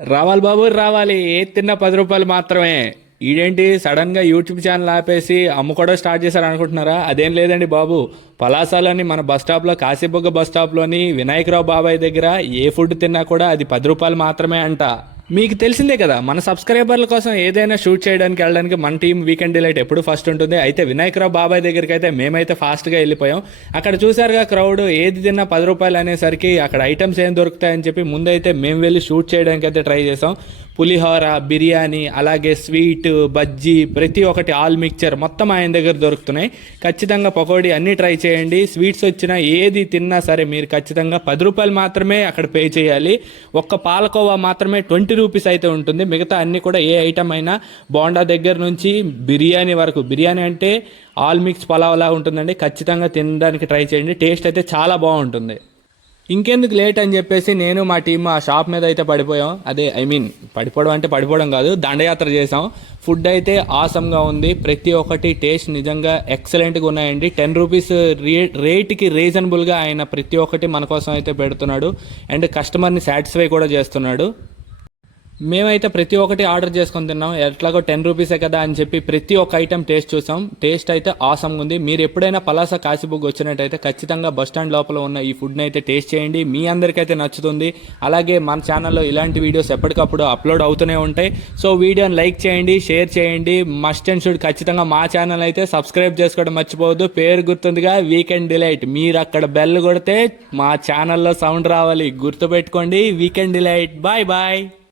రావాలి బాబు రావాలి, ఏది తిన్నా 10 రూపాయలు మాత్రమే. ఈడేంటి సడన్ గా యూట్యూబ్ ఛానల్ ఆపేసి అమ్ముకోవడం స్టార్ట్ చేశారు అనుకుంటున్నారా? అదేం లేదండి బాబు. పలాసాలోని మన బస్ స్టాప్ లో, కాశీబుగ్గ బస్ స్టాప్ లోని వినాయకరావు బాబాయ్ దగ్గర ఏ ఫుడ్ తిన్నా కూడా అది 10 రూపాయలు మాత్రమే అంట. మీకు తెలిసిందే కదా, మన సబ్స్క్రైబర్ల కోసం ఏదైనా షూట్ చేయడానికి వెళ్ళడానికి మన టీం వీకెండ్ డిలైట్ ఎప్పుడు ఫస్ట్ ఉంటుంది. అయితే వినాయకరావు బాబాయ్ దగ్గరికి అయితే మేమైతే ఫాస్ట్గా వెళ్ళిపోయాం. అక్కడ చూసారుగా క్రౌడ్, ఏది తిన్నా 10 రూపాయలు అనేసరికి అక్కడ ఐటమ్స్ ఏం దొరుకుతాయని చెప్పి ముందైతే మేము వెళ్ళి షూట్ చేయడానికి అయితే ట్రై చేసాం. పులిహోర, బిర్యానీ, అలాగే స్వీట్, బజ్జీ, ప్రతి ఒక్కటి ఆల్ మిక్చర్ మొత్తం ఆయన దగ్గర దొరుకుతున్నాయి. ఖచ్చితంగా పకోడీ అన్నీ ట్రై చేయండి. స్వీట్స్ వచ్చినా ఏది తిన్నా సరే మీరు ఖచ్చితంగా 10 రూపాయలు మాత్రమే అక్కడ పే చేయాలి. ఒక్క పాలకోవా మాత్రమే 20 రూపీస్ అయితే ఉంటుంది. మిగతా అన్నీ కూడా ఏ ఐటమ్ అయినా, బోండా దగ్గర నుంచి బిర్యానీ వరకు. బిర్యానీ అంటే ఆల్ మిక్స్ పలావ్లా ఉంటుందండి. ఖచ్చితంగా తినడానికి ట్రై చేయండి, టేస్ట్ అయితే చాలా బాగుంటుంది. ఇంకెందుకు లేట్ అని చెప్పేసి నేను మా టీం ఆ షాప్ మీద అయితే పడిపోయాం. అదే ఐ మీన్ పడిపోవడం అంటే పడిపోవడం కాదు, దండయాత్ర చేసాం. ఫుడ్ అయితే ఆసమ్గా ఉంది. ప్రతి ఒక్కటి టేస్ట్ నిజంగా ఎక్సలెంట్గా ఉన్నాయండి. 10 రూపీస్ రేట్కి రీజనబుల్గా ఆయన ప్రతి ఒక్కటి మన కోసం అయితే పెడుతున్నాడు. అండ్ కస్టమర్ని సాటిస్ఫై కూడా చేస్తున్నాడు. మేమైతే ప్రతి ఒక్కటి ఆర్డర్ చేసుకొని తిన్నాం. ఎట్లాగో 10 రూపీసే కదా అని చెప్పి ప్రతి ఒక్క ఐటెం టేస్ట్ చూసాం. టేస్ట్ అయితే ఆసమ్గా ఉంది. మీరు ఎప్పుడైనా పలాస కాశీబుగ్ వచ్చినట్టయితే ఖచ్చితంగా బస్ స్టాండ్ లోపల ఉన్న ఈ ఫుడ్ని అయితే టేస్ట్ చేయండి. మీ అందరికైతే నచ్చుతుంది. అలాగే మన ఛానల్లో ఇలాంటి వీడియోస్ ఎప్పటికప్పుడు అప్లోడ్ అవుతూనే ఉంటాయి. సో వీడియోని లైక్ చేయండి, షేర్ చేయండి. మస్ట్ అండ్ షుడ్ ఖచ్చితంగా మా ఛానల్ అయితే సబ్స్క్రైబ్ చేసుకోవడం మర్చిపోవద్దు. పేరు గుర్తుందిగా, వీకెండ్ డిలైట్. మీరు అక్కడ బెల్ కొడితే మా ఛానల్లో సౌండ్ రావాలి. గుర్తుపెట్టుకోండి, వీకెండ్ డిలైట్. Bye bye.